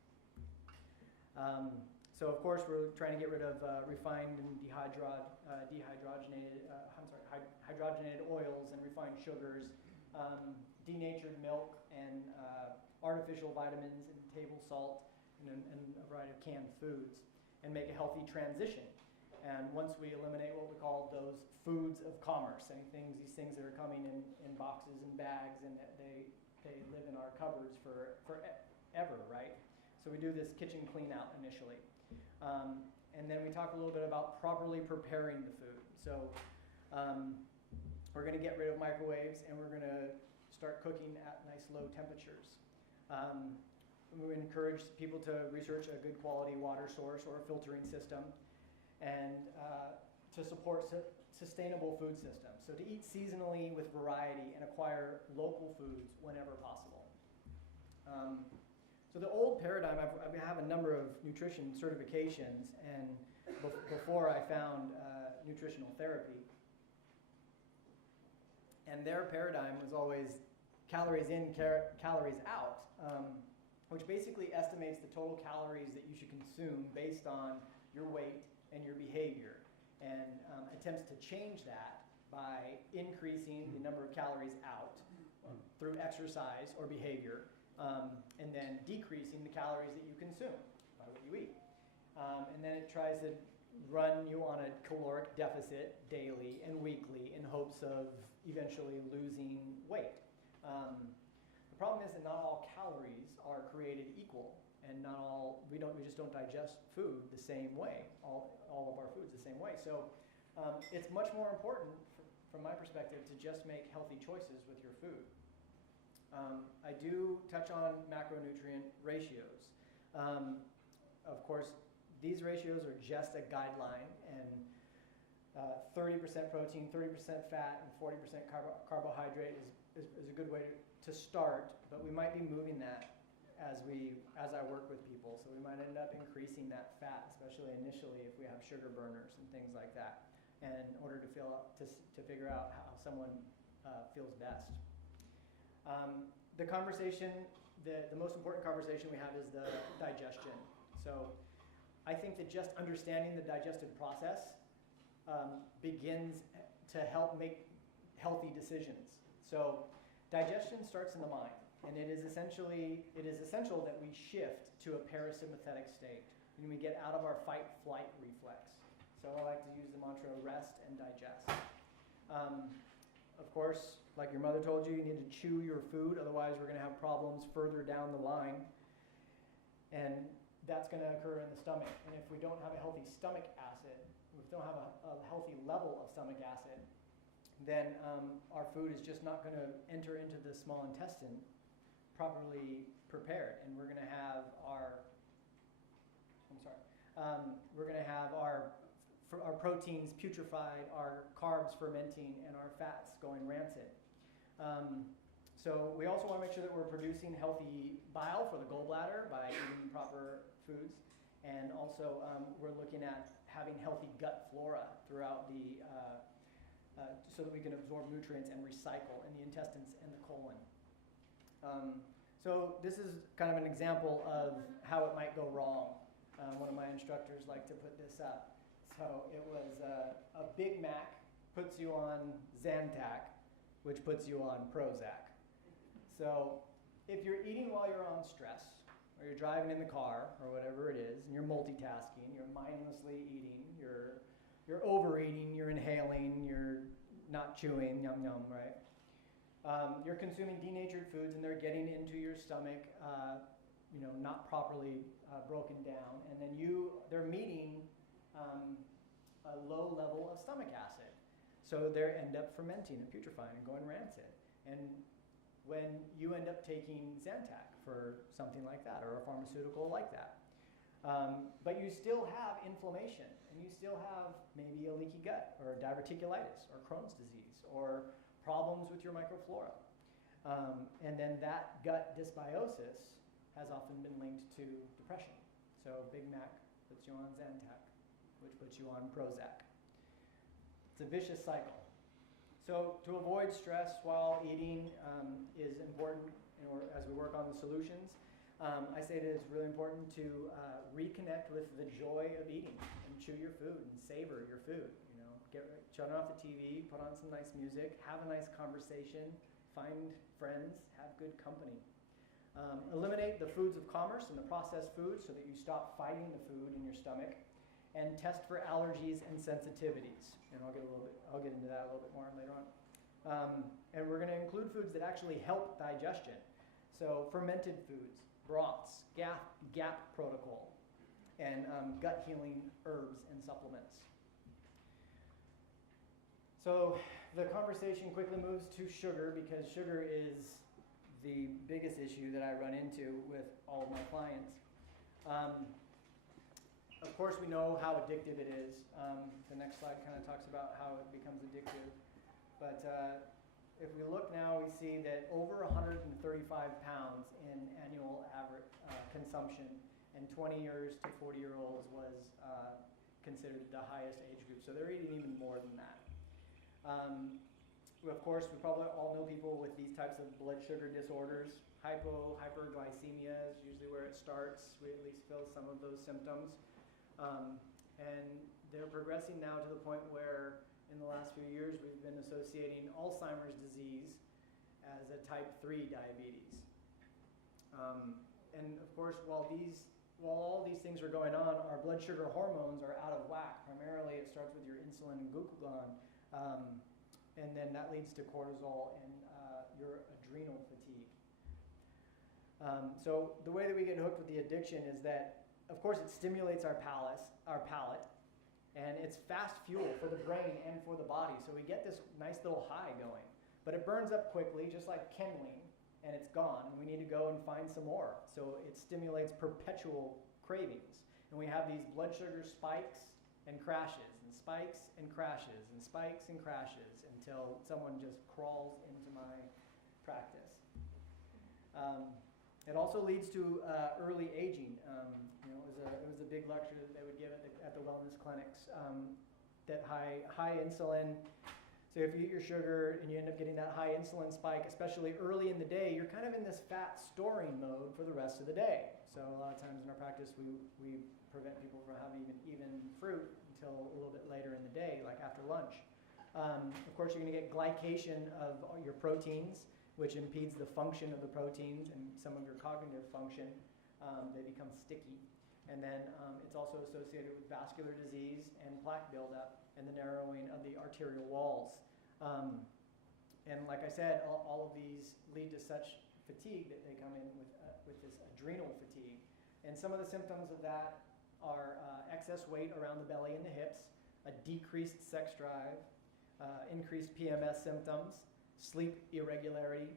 So of course we're trying to get rid of refined and hydrogenated oils and refined sugars, denatured milk and artificial vitamins and table salt and a variety of canned foods, and make a healthy transition. And once we eliminate what we call those foods of commerce, these things that are coming in boxes and bags, and that they live in our cupboards forever, right? So we do this kitchen clean out initially. And then we talk a little bit about properly preparing the food. So we're going to get rid of microwaves, and we're going to start cooking at nice low temperatures. We encourage people to research a good quality water source or a filtering system, and to support sustainable food systems. So to eat seasonally with variety and acquire local foods whenever possible. So the old paradigm, I have a number of nutrition certifications, and before I found Nutritional Therapy, and their paradigm was always calories in, calories out, which basically estimates the total calories that you should consume based on your weight and your behavior, and attempts to change that by increasing the number of calories out through exercise or behavior, and then decreasing the calories that you consume by what you eat. And then it tries to run you on a caloric deficit daily and weekly in hopes of eventually losing weight. The problem is that not all calories are created equal, and we just don't digest food the same way, all of our foods the same way. So it's much more important, from my perspective, to just make healthy choices with your food. I do touch on macronutrient ratios. Of course, these ratios are just a guideline, and 30% protein, 30% fat, and 40% carbohydrate is a good way to start, but we might be moving that as I work with people. So we might end up increasing that fat, especially initially if we have sugar burners and things like that, and in order to figure out how someone feels best. The conversation, the most important conversation we have is the digestion. So I think that just understanding the digestive process begins to help make healthy decisions. So digestion starts in the mind, and it is essential that we shift to a parasympathetic state, and we get out of our fight-flight reflex. So I like to use the mantra rest and digest. Of course, like your mother told you, you need to chew your food, otherwise we're going to have problems further down the line, and that's going to occur in the stomach. And if we don't have a healthy stomach acid, if we don't have a healthy level of stomach acid, then our food is just not going to enter into the small intestine properly prepared, and we're going to have our proteins putrefied, our carbs fermenting, and our fats going rancid. So we also want to make sure that we're producing healthy bile for the gallbladder by eating proper foods, and also we're looking at having healthy gut flora throughout so that we can absorb nutrients and recycle in the intestines and the colon. So this is kind of an example of how it might go wrong. One of my instructors liked to put this up. So it was a Big Mac puts you on Zantac, which puts you on Prozac. So if you're eating while you're on stress, or you're driving in the car, or whatever it is, and you're multitasking, you're mindlessly eating, you're overeating, you're inhaling, you're not chewing, yum yum, right? You're consuming denatured foods, and they're getting into your stomach, not properly broken down, and then you they're meeting a low level of stomach acid. So they end up fermenting and putrefying and going rancid. And when you end up taking Zantac for something like that, or a pharmaceutical like that, but you still have inflammation, and you still have maybe a leaky gut, or diverticulitis, or Crohn's disease, or problems with your microflora. And then that gut dysbiosis has often been linked to depression. So Big Mac puts you on Zantac, which puts you on Prozac. It's a vicious cycle. So to avoid stress while eating is important as we work on the solutions. I say that it's really important to reconnect with the joy of eating and chew your food and savor your food. You know, shut off the TV, put on some nice music, have a nice conversation, find friends, have good company. Eliminate the foods of commerce and the processed foods so that you stop fighting the food in your stomach, and test for allergies and sensitivities. And I'll get into that a little bit more later on. And we're going to include foods that actually help digestion. So fermented foods, broths, GAP protocol, and gut healing herbs and supplements. So the conversation quickly moves to sugar, because sugar is the biggest issue that I run into with all of my clients. Of course, we know how addictive it is. The next slide kind of talks about how it becomes addictive. But if we look now, we see that over 135 pounds in annual average consumption, and 20 years to 40-year-olds was considered the highest age group. So they're eating even more than that. Of course, we probably all know people with these types of blood sugar disorders. Hyperglycemia is usually where it starts. We at least feel some of those symptoms. And they're progressing now to the point where in the last few years we've been associating Alzheimer's disease as a type 3 diabetes. And of course, while all these things are going on, our blood sugar hormones are out of whack. Primarily it starts with your insulin and glucagon, and then that leads to cortisol and your adrenal fatigue. So the way that we get hooked with the addiction is that, of course, it stimulates our palate, and it's fast fuel for the brain and for the body. So we get this nice little high going, but it burns up quickly, just like kindling, and it's gone, and we need to go and find some more. So it stimulates perpetual cravings, and we have these blood sugar spikes and crashes, and spikes and crashes, and spikes and crashes, until someone just crawls into my practice. It also leads to early aging. It was a big lecture that they would give at the wellness clinics. That high insulin. So if you eat your sugar and you end up getting that high insulin spike, especially early in the day, you're kind of in this fat storing mode for the rest of the day. So a lot of times in our practice, we prevent people from having even fruit until a little bit later in the day, like after lunch. Of course, you're going to get glycation of your proteins, which impedes the function of the proteins and some of your cognitive function. They become sticky. And then it's also associated with vascular disease and plaque buildup and the narrowing of the arterial walls. And like I said, all of these lead to such fatigue that they come in with this adrenal fatigue. And some of the symptoms of that are excess weight around the belly and the hips, a decreased sex drive, increased PMS symptoms, sleep irregularity,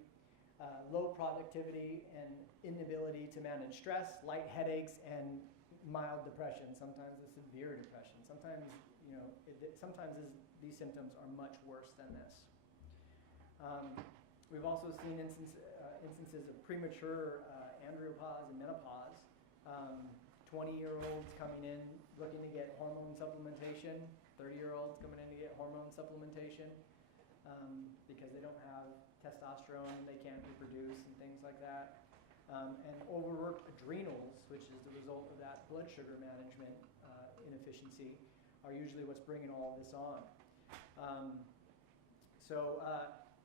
low productivity and inability to manage stress, light headaches, and mild depression, sometimes a severe depression. Sometimes, these symptoms are much worse than this. We've also seen instances of premature andropause and menopause. 20-year-olds coming in looking to get hormone supplementation, 30-year-olds coming in to get hormone supplementation because they don't have testosterone, they can't reproduce and things like that. And overworked adrenals, which is the result of that blood sugar management inefficiency, are usually what's bringing all of this on.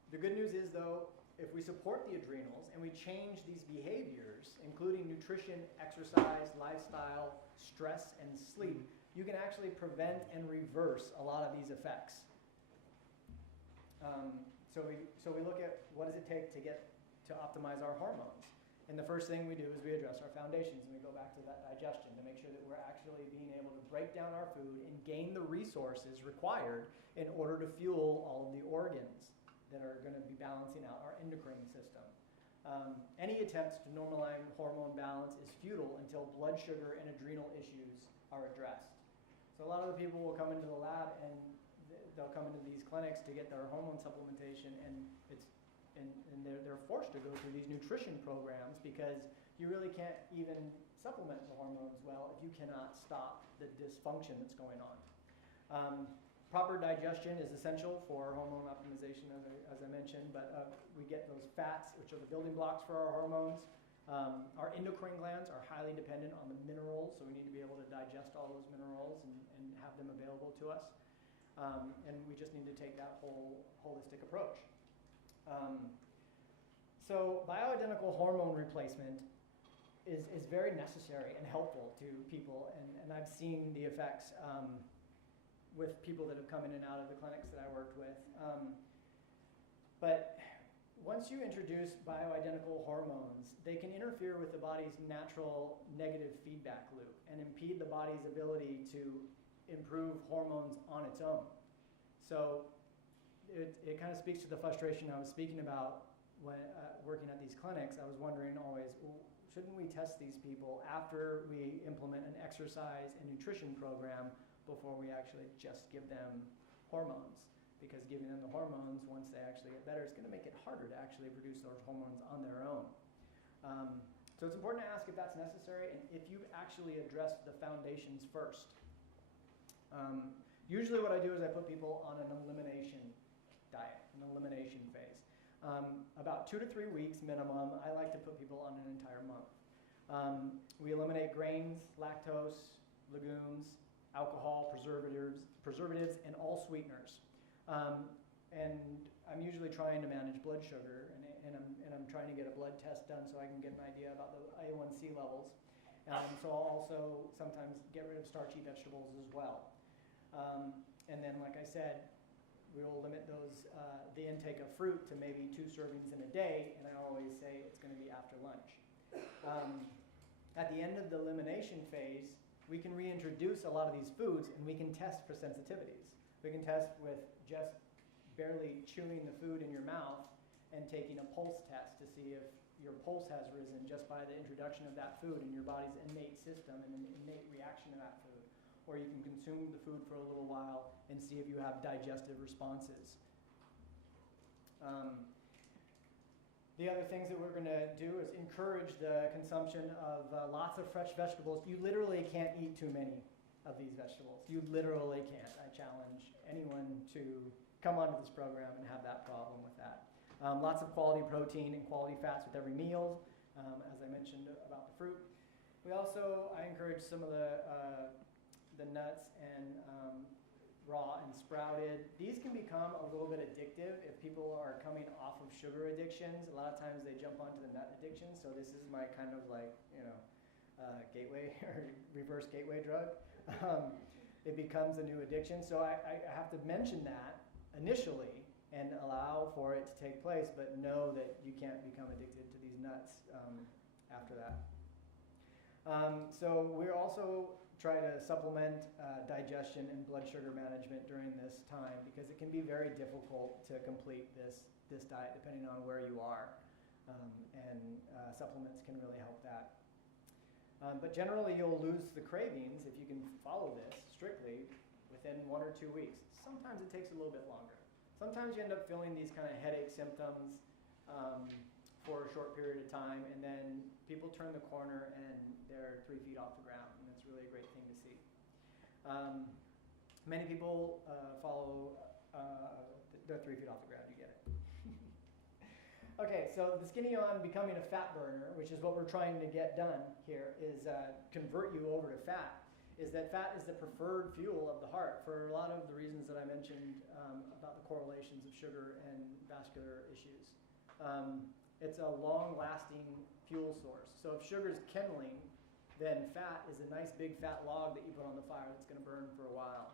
The good news is, though, if we support the adrenals and we change these behaviors, including nutrition, exercise, lifestyle, stress, and sleep, you can actually prevent and reverse a lot of these effects. So we look at what does it take to optimize our hormones. And the first thing we do is we address our foundations, and we go back to that digestion to make sure that we're actually being able to break down our food and gain the resources required in order to fuel all of the organs that are going to be balancing out our endocrine system. Any attempts to normalize hormone balance is futile until blood sugar and adrenal issues are addressed. So a lot of the people will come into the lab and they'll come into these clinics to get their hormone supplementation, and they're forced to go through these nutrition programs because you really can't even supplement the hormones well if you cannot stop the dysfunction that's going on. Proper digestion is essential for hormone optimization, as I mentioned, but we get those fats, which are the building blocks for our hormones. Our endocrine glands are highly dependent on the minerals, so we need to be able to digest all those minerals and have them available to us. And we just need to take that whole holistic approach. So bioidentical hormone replacement is very necessary and helpful to people, and I've seen the effects with people that have come in and out of the clinics that I worked with. But once you introduce bioidentical hormones, they can interfere with the body's natural negative feedback loop and impede the body's ability to improve hormones on its own. So it kind of speaks to the frustration I was speaking about when working at these clinics. I was wondering always, well, shouldn't we test these people after we implement an exercise and nutrition program before we actually just give them hormones? Because giving them the hormones, once they actually get better, it's going to make it harder to actually produce those hormones on their own. So it's important to ask if that's necessary and if you've actually addressed the foundations first. Usually what I do is I put people on an elimination diet, an elimination phase. About 2 to 3 weeks minimum, I like to put people on an entire month. We eliminate grains, lactose, legumes, alcohol, preservatives, and all sweeteners. And I'm usually trying to manage blood sugar, and I'm trying to get a blood test done so I can get an idea about the A1C levels. So I'll also sometimes get rid of starchy vegetables as well. And then, like I said, we will limit the intake of fruit to maybe 2 servings in a day, and I always say it's going to be after lunch. At the end of the elimination phase, we can reintroduce a lot of these foods, and we can test for sensitivities. We can test with just barely chewing the food in your mouth and taking a pulse test to see if your pulse has risen just by the introduction of that food in your body's innate system and an innate reaction to that food. Or you can consume the food for a little while and see if you have digestive responses. The other things that we're going to do is encourage the consumption of lots of fresh vegetables. You literally can't eat too many of these vegetables. You literally can't. I challenge anyone to come onto this program and have that problem with that. Lots of quality protein and quality fats with every meal, as I mentioned about the fruit. I encourage some of the nuts and raw and sprouted. These can become a little bit addictive if people are coming off of sugar addictions. A lot of times they jump onto the nut addiction, so this is my kind of like, gateway or reverse gateway drug. It becomes a new addiction, so I have to mention that initially and allow for it to take place, but know that you can't become addicted to these nuts after that. So we're also try to supplement digestion and blood sugar management during this time because it can be very difficult to complete this diet depending on where you are, and supplements can really help that. But generally you'll lose the cravings if you can follow this strictly within 1 or 2 weeks. Sometimes it takes a little bit longer. Sometimes you end up feeling these kind of headache symptoms for a short period of time, and then people turn the corner and they're 3 feet off the ground, and it's really a great thing to see. Many people follow, they're 3 feet off the ground, you get it. Okay, so the skinny on becoming a fat burner, which is what we're trying to get done here, is convert you over to fat. Is that fat is the preferred fuel of the heart for a lot of the reasons that I mentioned about the correlations of sugar and vascular issues. It's a long-lasting fuel source. So if sugar is kindling, then fat is a nice big fat log that you put on the fire that's going to burn for a while.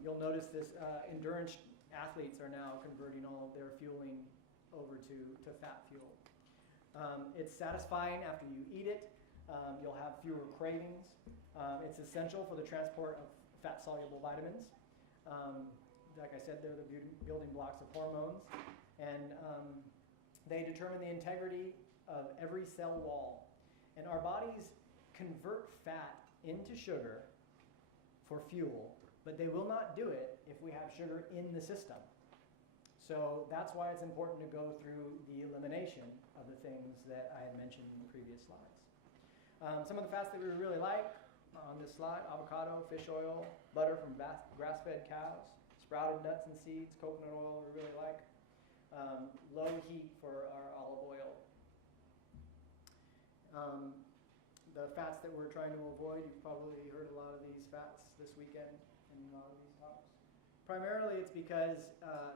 You'll notice this endurance athletes are now converting all of their fueling over to fat fuel. It's satisfying after you eat it. You'll have fewer cravings. It's essential for the transport of fat-soluble vitamins. Like I said, they're the building blocks of hormones. And they determine the integrity of every cell wall. And our bodies convert fat into sugar for fuel, but they will not do it if we have sugar in the system. So that's why it's important to go through the elimination of the things that I had mentioned in the previous slides. Some of the fats that we really like on this slide: avocado, fish oil, butter from grass-fed cows, sprouted nuts and seeds, coconut oil we really like, low heat for our olive oil. The fats that we're trying to avoid, you've probably heard a lot of these fats this weekend in a lot of these talks. Primarily it's because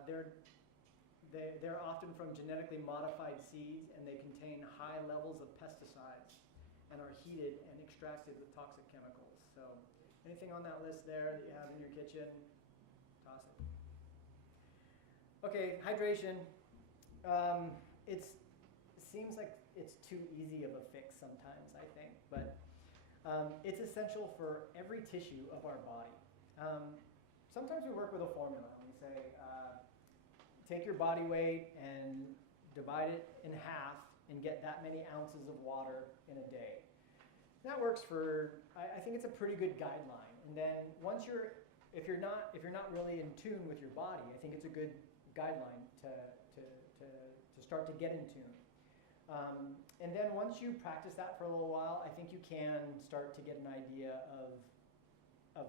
they're often from genetically modified seeds, and they contain high levels of pesticides and are heated and extracted with toxic chemicals. So anything on that list there that you have in your kitchen, toss it. Okay, hydration. It seems like it's too easy of a fix sometimes, I think, but it's essential for every tissue of our body. Sometimes we work with a formula, and we say, take your body weight and divide it in half and get that many ounces of water in a day. That works for, I think it's a pretty good guideline. And then once if you're not really in tune with your body, I think it's a good guideline to start to get in tune. And then once you practice that for a little while, I think you can start to get an idea of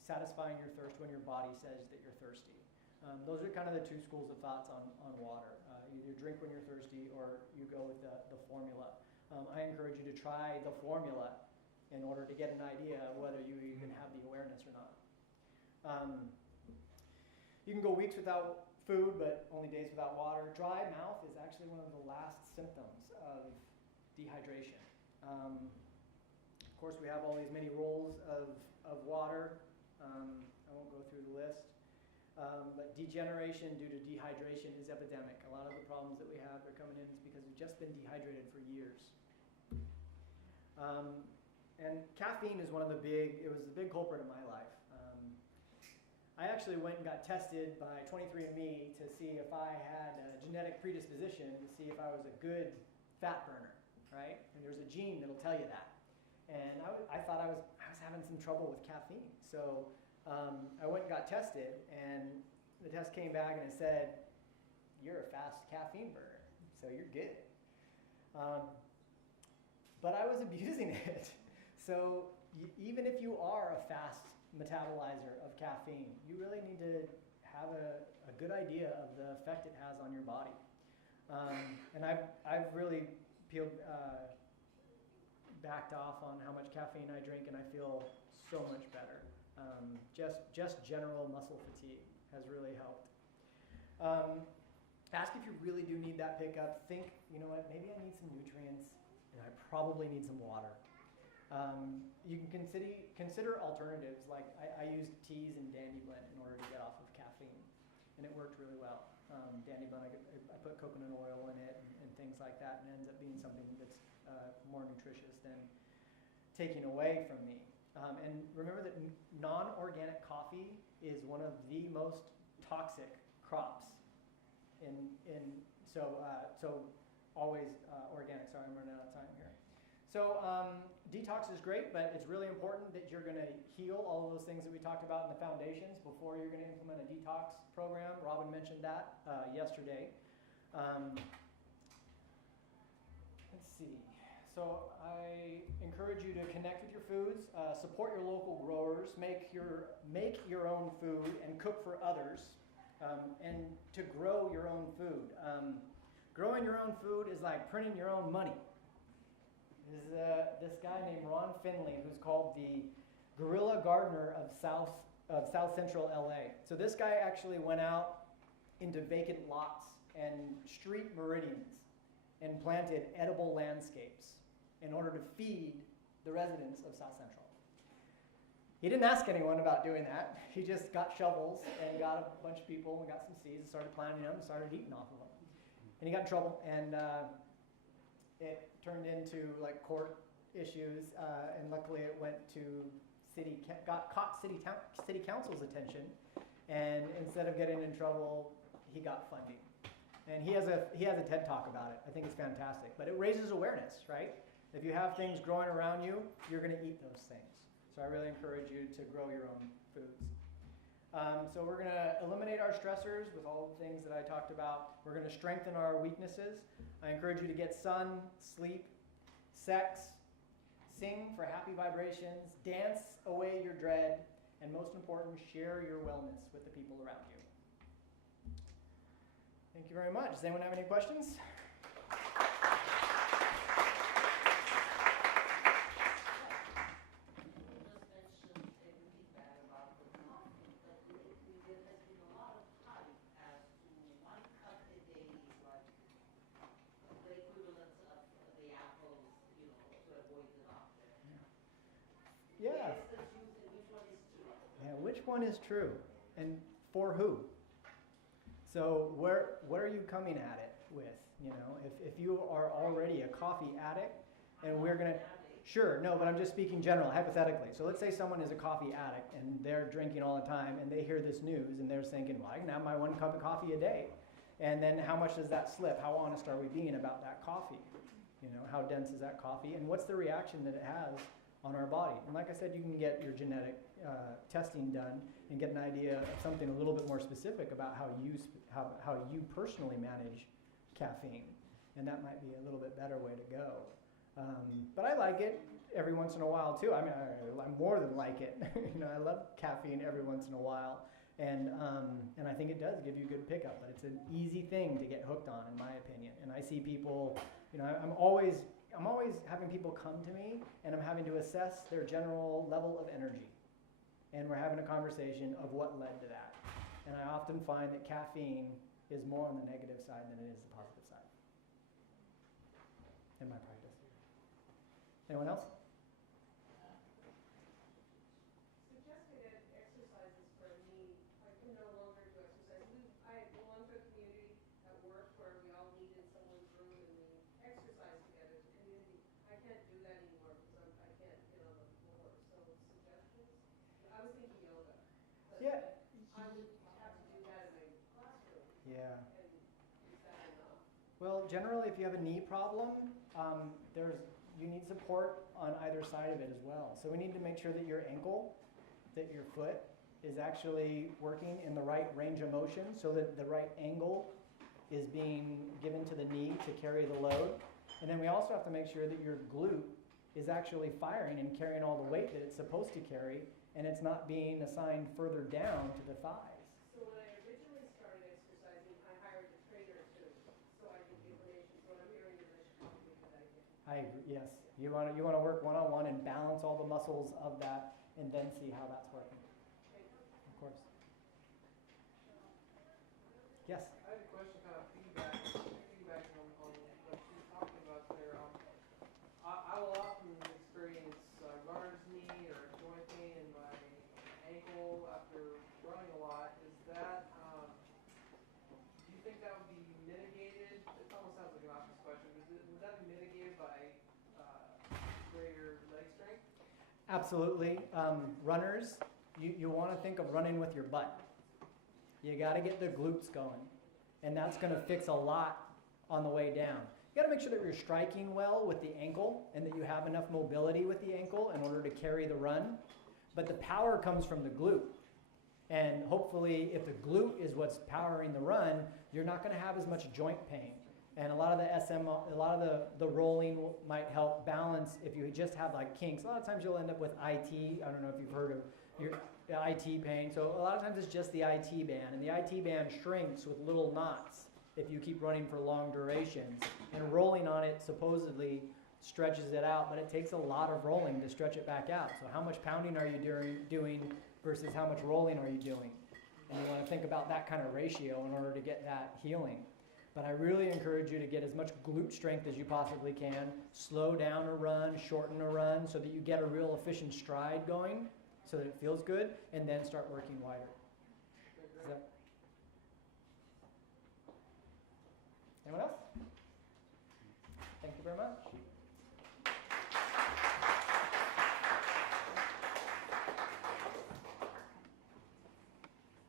satisfying your thirst when your body says that you're thirsty. Those are kind of the two schools of thoughts on water. Either drink when you're thirsty, or you go with the formula. I encourage you to try the formula in order to get an idea of whether you even have the awareness or not. You can go weeks without food, but only days without water. Dry mouth is actually one of the last symptoms of dehydration. Of course, we have all these many roles of water. I won't go through the list. But degeneration due to dehydration is epidemic. A lot of the problems that we have, they're coming in is because we've just been dehydrated for years. And caffeine is it was a big culprit in my life. I actually went and got tested by 23andMe to see if I had a genetic predisposition, to see if I was a good fat burner, right? And there's a gene that'll tell you that. And I thought I was having some trouble with caffeine. So I went and got tested, and the test came back and it said, you're a fast caffeine burner, so you're good. But I was abusing it. So even if you are a fast metabolizer of caffeine, you really need to have a good idea of the effect it has on your body. And I've really backed off on how much caffeine I drink, and I feel so much better. Just general muscle fatigue has really helped. Ask if you really do need that pickup. Think, you know what, maybe I need some nutrients, and I probably need some water. You can consider alternatives. Like I used teas and Dandy Blend in order to get off of caffeine, and it worked really well. Dandy Blend, I put coconut oil in it and things like that, and it ends up being something that's more nutritious than taking away from me. And remember that non-organic coffee is one of the most toxic crops. So always organic. Sorry, I'm running out of time here. So detox is great, but it's really important that you're going to heal all of those things that we talked about in the foundations before you're going to implement a detox program. Robin mentioned that yesterday. Let's see. So I encourage you to connect with your foods, support your local growers, make your own food, and cook for others, and to grow your own food. Growing your own food is like printing your own money. This guy named Ron Finley, who's called the guerrilla gardener of South Central LA. So this guy actually went out into vacant lots and street meridians and planted edible landscapes in order to feed the residents of South Central. He didn't ask anyone about doing that. He just got shovels and got a bunch of people and got some seeds and started planting them and started eating off of them. And he got in trouble, and it turned into like court issues, and luckily it went to caught city council's attention, and instead of getting in trouble, he got funding. And he has a TED Talk about it. I think it's fantastic. But it raises awareness, right? If you have things growing around you, you're going to eat those things. So I really encourage you to grow your own foods. So we're going to eliminate our stressors with all the things that I talked about. We're going to strengthen our weaknesses. I encourage you to get sun, sleep, sex, sing for happy vibrations, dance away your dread, and most important, share your wellness with the people around you. Thank you very much. Does anyone have any questions? Yeah. Yeah, which one is true? And for who? So what are you coming at it with? You know, if you are already a coffee addict, and we're going to, sure, no, but I'm just speaking general, hypothetically. So let's say someone is a coffee addict and they're drinking all the time and they hear this news and they're thinking, well, I can have my 1 cup of coffee a day. And then how much does that slip? How honest are we being about that coffee? You know, how dense is that coffee? And what's the reaction that it has on our body? And like I said, you can get your genetic testing done and get an idea of something a little bit more specific about how you personally manage caffeine. And that might be a little bit better way to go. But I like it every once in a while too. I mean, I more than like it. You know, I love caffeine every once in a while. And I think it does give you good pickup, but it's an easy thing to get hooked on, in my opinion. And I see people, you know, I'm always having people come to me, and I'm having to assess their general level of energy. And we're having a conversation of what led to that. And I often find that caffeine is more on the negative side than it is the positive side in my practice. Anyone else? Suggested exercises for me. I can no longer do exercise. I belong to a community at work where we all meet in someone's room and we exercise together as a community. I can't do that anymore because I can't get on the floor. So suggestions? I was thinking yoga. But Yeah. I would have to do that in my classroom. Yeah. And is that enough? Well, generally, if you have a knee problem, you need support on either side of it as well. So we need to make sure that your ankle, that your foot is actually working in the right range of motion so that the right angle is being given to the knee to carry the load. And then we also have to make sure that your glute is actually firing and carrying all the weight that it's supposed to carry, and it's not being assigned further down to the thighs. So when I originally started exercising, I hired a trainer too, so I could get information. So I'm hearing that I should probably do that again. I agree, yes. You want to work one-on-one and balance all the muscles of that and then see how that's working. Of course. Yes? I had a question kind of piggybacking on what you were talking about there. I will often experience runner's knee or joint pain in my ankle after running a lot. Is that, do you think that would be mitigated? It almost sounds like an obvious question, but would that be mitigated by greater leg strength? Absolutely. Runners, you want to think of running with your butt. You got to get the glutes going, and that's going to fix a lot on the way down. You got to make sure that you're striking well with the ankle and that you have enough mobility with the ankle in order to carry the run. But the power comes from the glute. And hopefully, if the glute is what's powering the run, you're not going to have as much joint pain. And a lot of the rolling might help balance if you just have like kinks. A lot of times you'll end up with IT. I don't know if you've heard of your IT pain. So a lot of times it's just the IT band. And the IT band shrinks with little knots if you keep running for long durations. And rolling on it supposedly stretches it out, but it takes a lot of rolling to stretch it back out. So how much pounding are you doing versus how much rolling are you doing? And you want to think about that kind of ratio in order to get that healing. But I really encourage you to get as much glute strength as you possibly can. Slow down a run, shorten a run so that you get a real efficient stride going so that it feels good, and then start working wider.